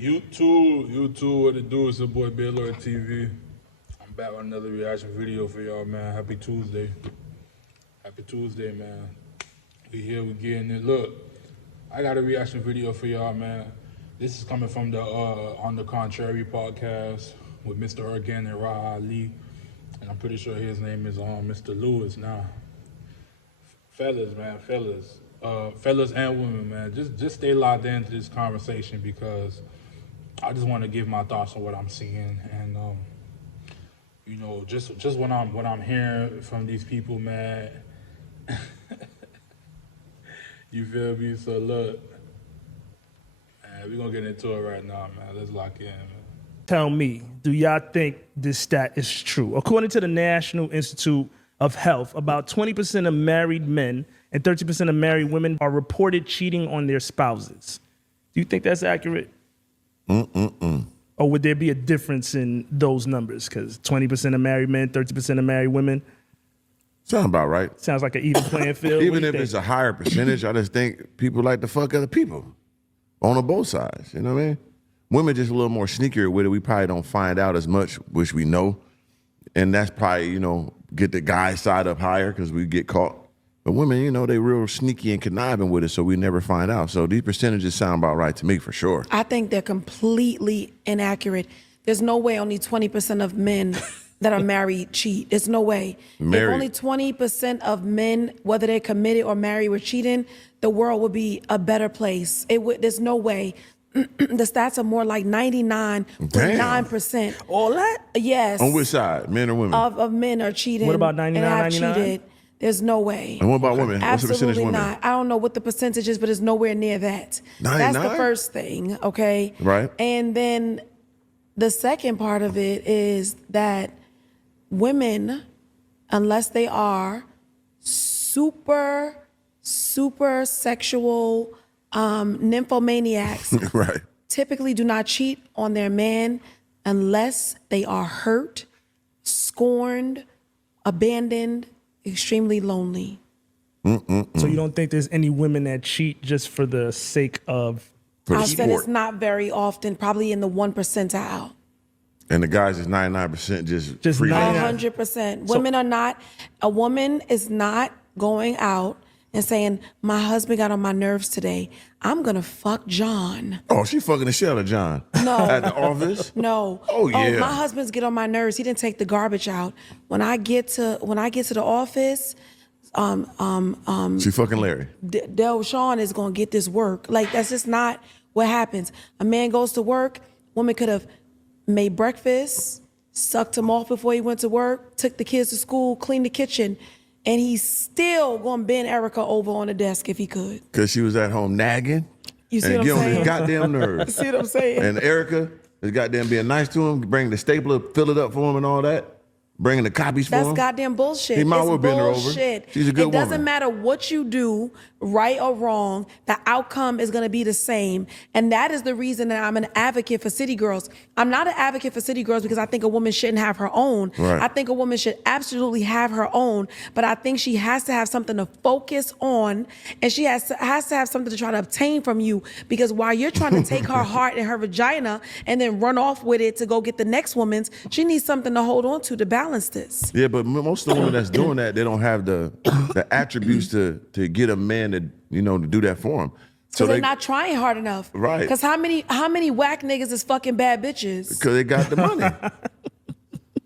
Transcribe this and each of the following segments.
You too, what it do? It's your boy Baylor TV. I'm back with another reaction video for y'all, man. Happy Tuesday. Happy Tuesday, man. We here, we getting it. Look, I got a reaction video for y'all, man. This is coming from the On the Contrary podcast with Mr. Ergan and Raha Ali. And I'm pretty sure his name is Mr. Lewis now. Fellas, man, fellas and women, man, just stay locked into this conversation because I just want to give my thoughts on what I'm seeing, and you know, just what I'm hearing from these people, man. You feel me? So look, man, we're gonna get into it right now, man. Let's lock in, man. Tell me, do y'all think this stat is true? According to the National Institute of Health, about 20% of married men and 30% of married women are reported cheating on their spouses. Do you think that's accurate? Or would there be a difference in those numbers? Because 20% of married men, 30% of married women. Sound about right. Sounds like an even playing field. Even if it's a higher percentage, I just think people like to fuck other people on both sides. You know what I mean? Women just a little more sneakier with it. We probably don't find out as much, which we know. And that's probably, you know, get the guy side up higher because we get caught. But women, you know, they real sneaky and conniving with it, so we never find out. So these percentages sound about right to me for sure. I think they're completely inaccurate. There's no way only 20% of men that are married cheat. There's no way. Married. If only 20% of men, whether they're committed or married, were cheating, the world would be a better place. There's no way. The stats are more like 99.9%. All that? Yes. On which side, men or women? Of men are cheating. What about 99, and have 99? cheated. There's no way. And what about women? What's the percentage Absolutely women? not. I don't know what the percentage is, but it's nowhere near that. 99? That's the first thing, okay? Right. And then the second part of it is that women, unless they are super sexual nymphomaniacs, Right. typically do not cheat on their man unless they are hurt, scorned, abandoned, extremely lonely. So you don't think there's any women that cheat just for the sake of For the I said sport. it's not very often, probably in the 1 percentile. And the guys is 99% just free 99. range. 100%. Women are not, a woman is not going out and saying, my husband got on my nerves today. I'm gonna fuck John. Oh, she fucking the shit out of John. No. At the office? No. Oh, yeah. my husband's get on my nerves. He didn't take the garbage out. When I get to the office, She fucking Larry. Sean is gonna get this work. Like, that's just not what happens. A man goes to work, woman could have made breakfast, sucked him off before he went to work, took the kids to school, cleaned the kitchen, and he's still gonna bend Erica over on the desk if he could. Because she was at home nagging. You see and what get I'm on his saying? goddamn nerves. See what I'm saying? And Erica is goddamn being nice to him, bring the stapler, fill it up for him and all that. Bringing the copies for That's him. goddamn bullshit. He might It's well bend her over. bullshit. She's a good It doesn't woman. matter what you do, right or wrong, the outcome is going to be the same. And that is the reason that I'm an advocate for city girls. I'm not an advocate for city girls because I think a woman shouldn't have her own. Right. I think a woman should absolutely have her own, but I think she has to have something to focus on, and she has to have something to try to obtain from you, because while you're trying to take her heart and her vagina and then run off with it to go get the next woman's, she needs something to hold on to balance this. Yeah, but most of the women that's doing that, they don't have the attributes to get a man to, you know, to do that for them. So they're not trying hard enough. Right. Because how many whack niggas is fucking bad bitches? Because they got the money.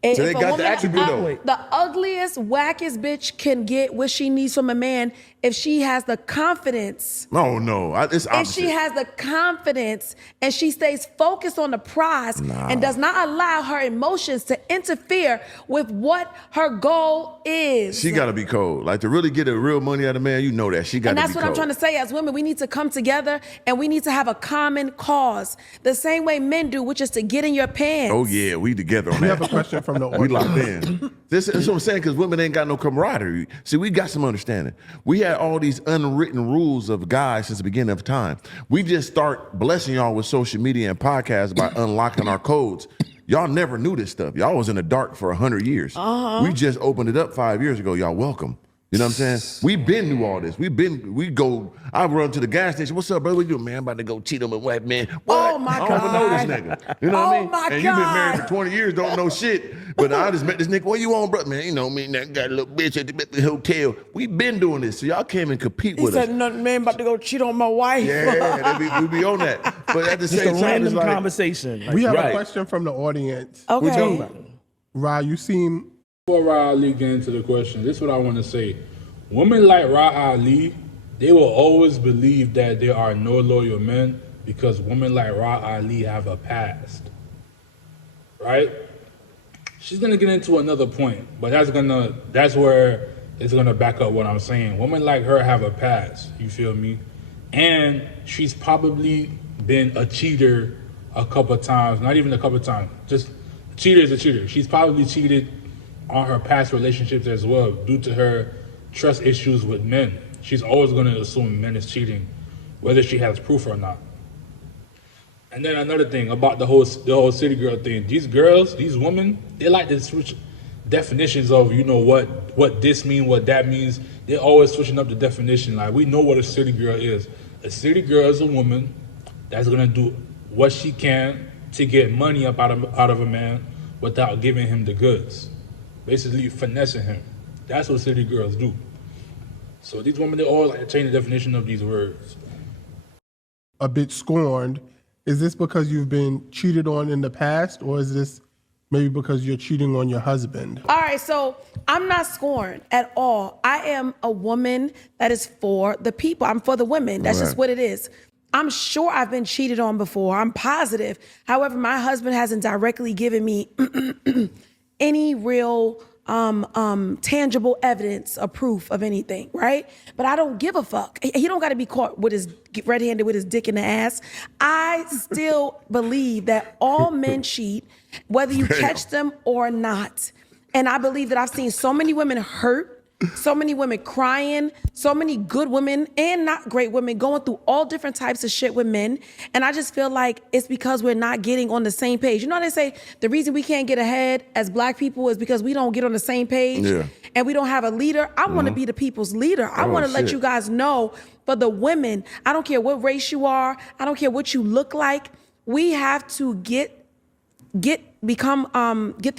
If they a got the woman- attribute, though. The ugliest, wackest bitch can get what she needs from a man if she has the confidence. No, it's If opposite. she has the confidence and she stays focused on the prize and does not allow her emotions to interfere with what her goal is. She got to be cold. Like, to really get a real money out of man, you know that. She got to And be that's cold. what I'm trying to say. As women, we need to come together and we need to have a common cause. The same way men do, which is to get in your pants. Oh, yeah, we together on We that. have a question from the We audience. locked in. This is what I'm saying, because women ain't got no camaraderie. See, we got some understanding. We had all these unwritten rules of guys since the beginning of time. We just start blessing y'all with social media and podcasts by unlocking our codes. Y'all never knew this stuff. Y'all was in the dark for 100 years. We just opened it up 5 years ago. Y'all welcome. You know what I'm saying? We been through all this. I run to the gas station. What's up, brother? What you doing, man? I'm about to go cheat on my wife, man. What? Oh, my I don't even know this God. nigga. You know what I mean? my And you've been married God. for 20 years, don't know shit. But I just met this nigga. What you on, brother? Man, you know me, that got a little bitch at the hotel. We been doing this, so y'all can't even compete He with us. said, "No, man, about to go cheat on my wife." Yeah, we be on that. But at the Just a same time, it's random like, conversation. Like, We have Right. a question from the audience. Okay. Ra, you seem Before Ra Ali get into the question, this is what I want to say. Women like Ra Ali, they will always believe that there are no loyal men because women like Ra Ali have a past. Right? She's gonna get into another point, but that's where it's gonna back up what I'm saying. Women like her have a past, you feel me? And she's probably been a cheater a couple times, not even a couple times, just a cheater is a cheater. She's probably cheated on her past relationships as well due to her trust issues with men. She's always gonna assume men is cheating, whether she has proof or not. And then another thing about the whole city girl thing. These girls, these women, they like to switch definitions of, you know, what this means, what that means. They're always switching up the definition. Like, we know what a city girl is. A city girl is a woman that's gonna do what she can to get money up out of a man without giving him the goods. Basically finessing him. That's what city girls do. So these women, they all like to change the definition of these words. a bit scorned. Is this because you've been cheated on in the past, or is this maybe because you're cheating on your husband? All right, so I'm not scorned at all. I am a woman that is for the people. I'm for the women. That's just Right. what it is. I'm sure I've been cheated on before. I'm positive. However, my husband hasn't directly given me any real tangible evidence or proof of anything, right? But I don't give a fuck. He don't got to be caught with his red-handed with his dick in the ass. I still believe that all men cheat, whether you catch them or not. And I believe that I've seen so many women hurt, so many women crying, so many good women and not great women going through all different types of shit with men. And I just feel like it's because we're not getting on the same page. You know how they say the reason we can't get ahead as black people is because we don't get on the same page and we don't have a leader. I want to be the people's leader. I want to let you guys know, for the women, I don't care what race you are, I don't care what you look like, we have to get the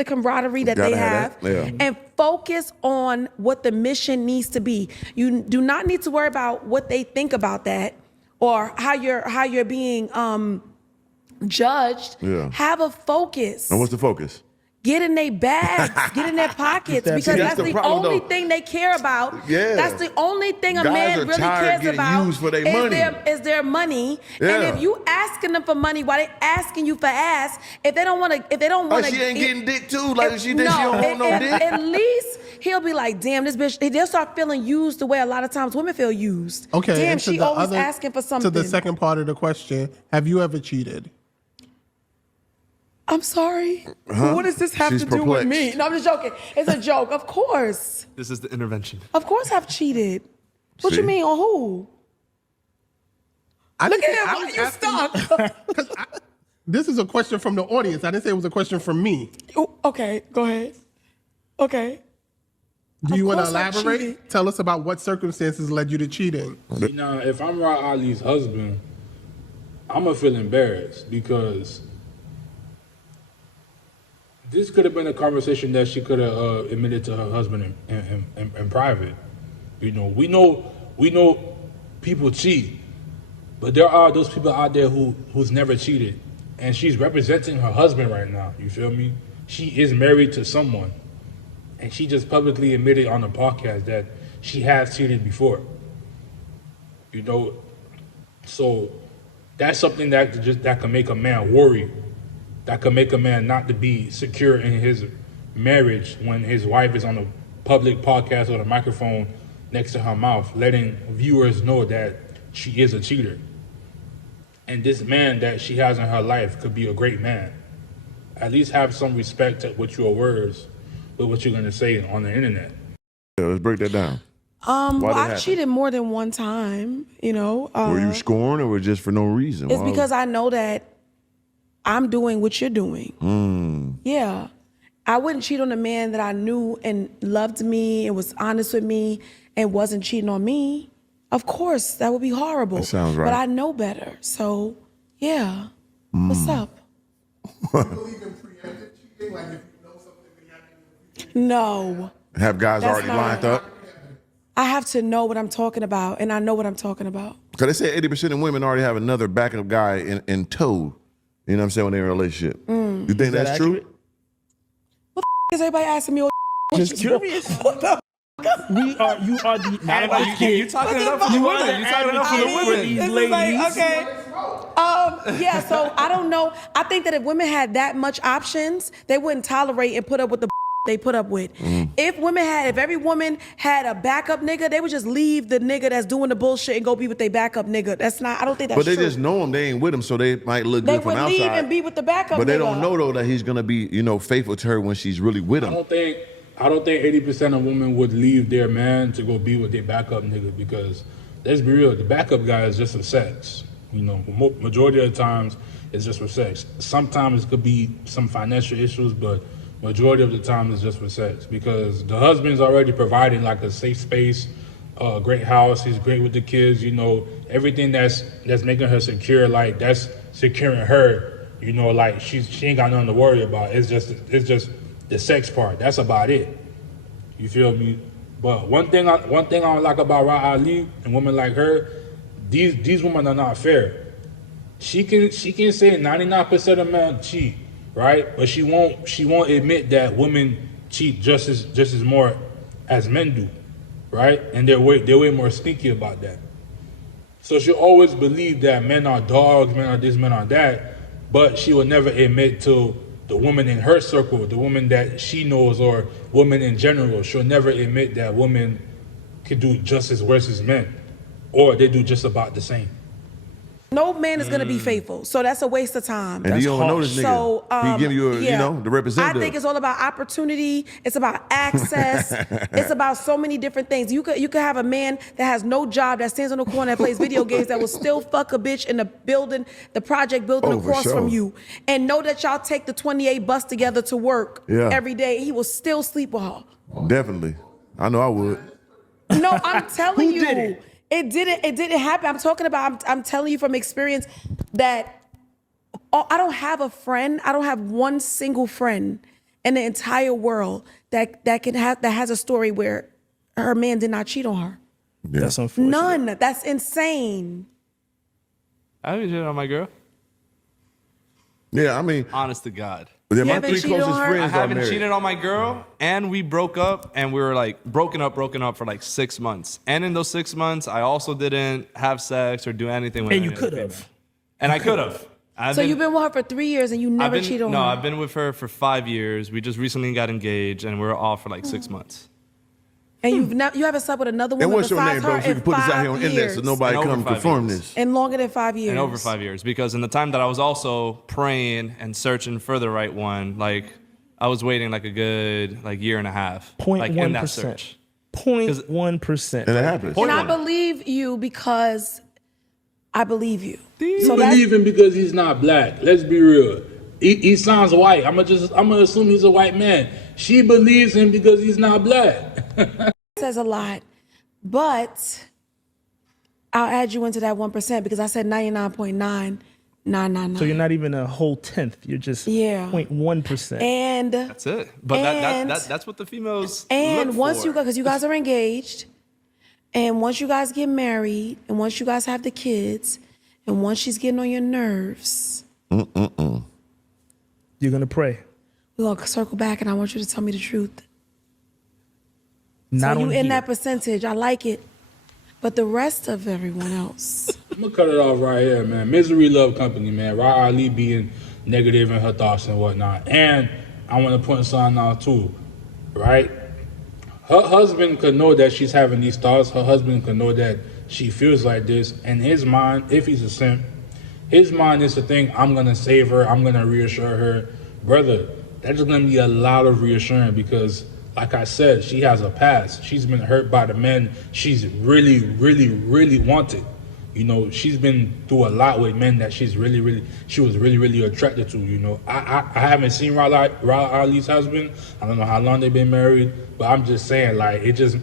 camaraderie that they have and focus on what the mission needs to be. You do not need to worry about what they think about that or how you're being judged. Have a focus. And what's the focus? Get in their bags, get in their pockets, because that's the problem, only though. thing they care about. Yeah. That's the only thing a Guys man are really tired cares getting about used for their money. is their money. Yeah. And if you asking them for money while they asking you for ass, if they don't want to, she ain't getting dick too. Like she don't want no dick. At least he'll be like, damn, this bitch. They'll start feeling used the way a lot of times women feel used. Okay. Damn, and to she the always other- asking for something. To the second part of the question, have you ever cheated? I'm sorry. What does this have She's to do with me? perplexed. No, I'm just joking. It's a joke. Of course. This is the intervention. Of course I've cheated. What See? you mean on who? I Look didn't at say- him. I Why was you asking- stuck? This is a question from the audience. I didn't say it was a question from me. Oh, okay, go ahead. Okay. Do you want to course I elaborate? cheated. Tell us about what circumstances led you to cheating. See, now, if I'm Ra Ali's husband, I'm gonna feel embarrassed because this could have been a conversation that she could have admitted to her husband in private. You know, we know people cheat, but there are those people out there who's never cheated, and she's representing her husband right now. You feel me? She is married to someone, and she just publicly admitted on the podcast that she has cheated before. You know, so that's something that can make a man worry. That can make a man not to be secure in his marriage when his wife is on a public podcast or the microphone next to her mouth, letting viewers know that she is a cheater. And this man that she has in her life could be a great man. At least have some respect with your words, with what you're gonna say on the internet. Yeah, let's break that down. Well, Why'd it I've happen? cheated more than one time, you know. Were you scorned or was it just for no reason? It's because I know that I'm doing what you're doing. Yeah. I wouldn't cheat on a man that I knew and loved me and was honest with me and wasn't cheating on me, of course, that would be horrible. That sounds right. But I know better. So, yeah. What's up? believe in preemptive cheating? Like if you know something may happen in the future? No. Have guys That's already not- lined up? I have to know what I'm talking about, and I know what I'm talking about. Because they say 80% of women already have another backup guy in tow. You know what I'm saying, when they're in a relationship. You think that's true? accurate? Is everybody asking me what Just curious. What the? You are the advocate. You talking it up for the You are women. the You talking it up for the advocate for women. these This is ladies. like, okay. Yeah, so I don't know. I think that if women had that much options, they wouldn't tolerate and put up with the they put up with. If every woman had a backup nigga, they would just leave the nigga that's doing the bullshit and go be with their backup nigga. That's not, I don't think that's But they true. just know him. They ain't with him, so they might look They good from would leave outside. and be with the backup But they nigga. don't know, though, that he's going to be, faithful to her when she's really with I him. don't think 80% of women would leave their man to go be with their backup nigga because let's be real, the backup guy is just for sex. Majority of the times it's just for sex. Sometimes it could be some financial issues, but majority of the time it's just for sex because the husband's already providing like a safe space, a great house. He's great with the kids. Everything that's making her secure, like that's securing her. Like she ain't got nothing to worry about. It's just the sex part. That's about it. You feel me? But one thing I like about Ra Ali and women like her, these women are not fair. She can say 99% of men cheat, right? But she won't admit that women cheat just as more as men do, right? And they're way more sneaky about that. So she'll always believe that men are dogs, men are this, men are that, but she will never admit to the woman in her circle, the woman that she knows, or women in general. She'll never admit that women can do just as worse as men, or they do just about the same. No man is gonna be faithful, so that's a waste of time. And you don't know this nigga. So he give you, the representative. I think it's all about opportunity. It's about access. It's about so many different things. You could have a man that has no job that stands on the corner and plays video games that will still fuck a bitch in the building, the project building Oh, for across sure. from you, and know that y'all take the 28 bus together to work Yeah. every day. He will still sleep with her. Definitely. I know I would. No, I'm telling you. did it? It didn't happen. I'm talking about, I'm telling you from experience that I don't have a friend. I don't have one single friend in the entire world that has a story where her man did not cheat on her. Yeah. That's unfortunate. None. That's insane. I haven't cheated on my girl. Yeah, I mean, Honest to God. my haven't three cheated closest on her? friends I are haven't married. cheated on my girl, and we broke up, and we were like broken up for like 6 months. And in those 6 months, I also didn't have sex or do anything with And you any could other have. female. And I could have. So you've been with her for 3 years and you never cheated on her? No, I've been with her for 5 years. We just recently got engaged, and we were off for like 6 months. And you haven't slept with another woman And what's your besides name, bro? her So we in can put this out here on 5 the internet so years. nobody And over come 5 confirm years. this. And longer than 5 years. And over 5 years, because in the time that I was also praying and searching for the right one, like I was waiting like a good year and a half, like in that 0.1%. search. 0.1%. And it happens. And I believe you because I believe you. You So that's, believe him because he's not black. Let's be real. He sounds white. I'm gonna assume he's a white man. She believes him because he's not black. says a lot. But I'll add you into that 1% because I said 99.9999. So you're not even a whole tenth. You're just Yeah. 0.1%. And That's it. But that's what the females and look once for. you go, because you guys are engaged, and once you guys get married, and once you guys have the kids, and once she's getting on your nerves, You're gonna pray. we're gonna circle back, and I want you to tell me the truth. Not So you on in here. that percentage, I like it. But the rest of everyone else, I'm gonna cut it off right here, man. Misery love company, man. Ra Ali being negative in her thoughts and whatnot. And I want to point something out too, right? Her husband could know that she's having these thoughts. Her husband could know that she feels like this. And his mind, if he's a simp, his mind is to think, I'm gonna save her. I'm gonna reassure her, brother. That's gonna be a lot of reassuring because, like I said, she has a past. She's been hurt by the men she's really, really, really wanted. You know, she's been through a lot with men that she was really attracted to. You know, I haven't seen Rala Ali's husband. I don't know how long they've been married, but I'm just saying, like, it just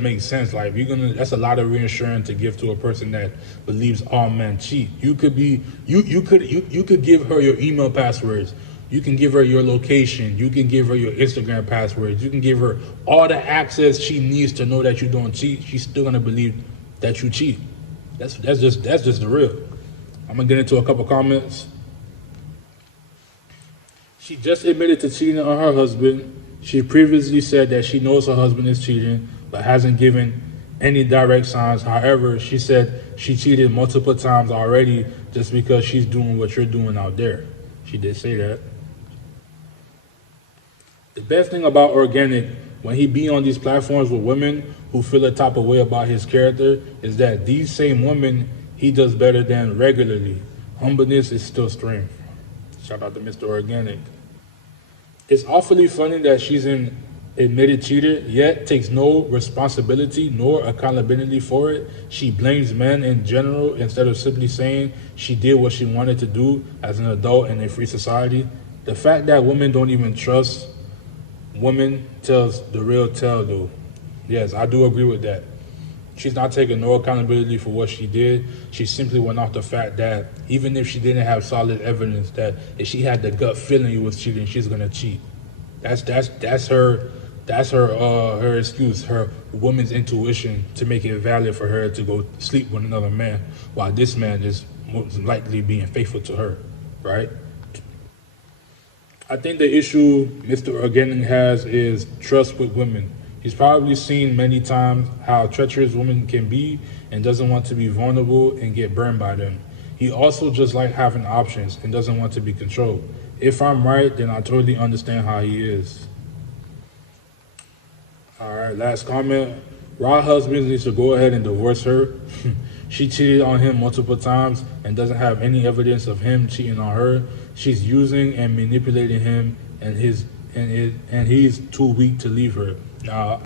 makes sense. Like, if you're that's a lot of reassurance to give to a person that believes all men cheat. You could give her your email passwords. You can give her your location. You can give her your Instagram passwords. You can give her all the access she needs to know that you don't cheat. She's still gonna believe that you cheat. That's just the real. I'm gonna get into a couple comments. She just admitted to cheating on her husband. She previously said that she knows her husband is cheating, but hasn't given any direct signs. However, she said she cheated multiple times already just because she's doing what you're doing out there. She did say that. The best thing about Organic, when he be on these platforms with women who feel a type of way about his character, is that these same women he does better than regularly. Humbleness is still strength. Shout out to Mr. Organic. It's awfully funny that she's an admitted cheater, yet takes no responsibility nor accountability for it. She blames men in general instead of simply saying she did what she wanted to do as an adult in a free society. The fact that women don't even trust women tells the real tale, though. Yes, I do agree with that. She's not taking no accountability for what she did. She simply went off the fact that even if she didn't have solid evidence, that if she had the gut feeling you was cheating, she's gonna cheat. That's her excuse, her woman's intuition to make it valid for her to go sleep with another man, while this man is most likely being faithful to her, right? I think the issue Mr. Organic has is trust with women. He's probably seen many times how treacherous women can be and doesn't want to be vulnerable and get burned by them. He also just likes having options and doesn't want to be controlled. If I'm right, then I totally understand how he is. All right, last comment. Ra's husband needs to go ahead and divorce her. She cheated on him multiple times and doesn't have any evidence of him cheating on her. She's using and manipulating him, and he's too weak to leave her. Now,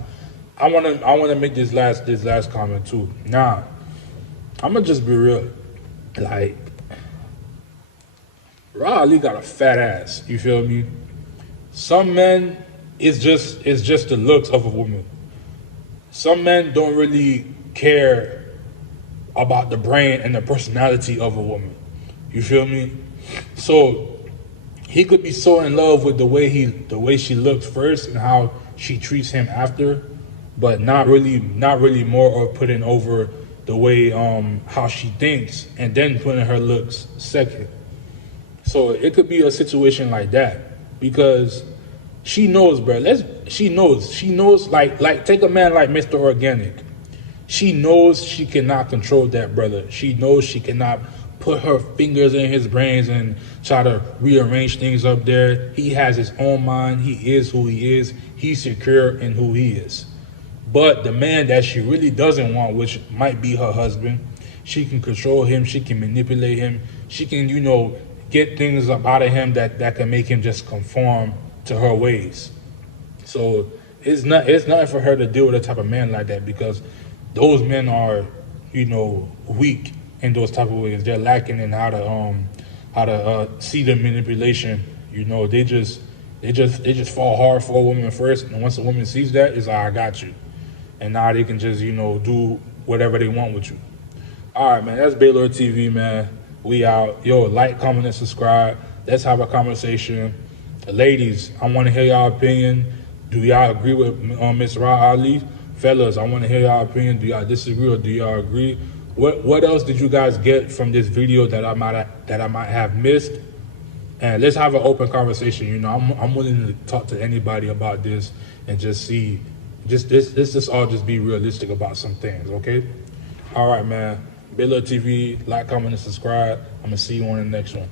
I wanna make this last comment too. Now, I'm gonna just be real. Like, Ra Ali got a fat ass. You feel me? Some men, it's just the looks of a woman. Some men don't really care about the brain and the personality of a woman. You feel me? So he could be so in love with the way she looks first and how she treats him after, but not really more or putting over the way how she thinks and then putting her looks second. So it could be a situation like that because she knows, bro. She knows. Like take a man like Mr. Organic. She knows she cannot control that brother. She knows she cannot put her fingers in his brains and try to rearrange things up there. He has his own mind. He is who he is. He's secure in who he is. But the man that she really doesn't want, which might be her husband, she can control him. She can manipulate him. She can, get things up out of him that can make him just conform to her ways. So it's nothing for her to deal with a type of man like that because those men are, weak in those type of ways. They're lacking in how to see the manipulation. They just fall hard for a woman first, and once a woman sees that, it's like, I got you. And now they can just, do whatever they want with you. All right, man, that's Baylor TV, man. We out. Yo, like, comment, and subscribe. Let's have a conversation. Ladies, I want to hear y'all opinion. Do y'all agree with Ms. Ra Ali? Fellas, I want to hear y'all opinion. Do y'all disagree or do y'all agree? What else did you guys get from this video that I might have missed? And let's have an open conversation. I'm willing to talk to anybody about this and just see. Let's all just be realistic about some things, okay? All right, man. Baylor TV, like, comment, and subscribe. I'm gonna see you on the next one.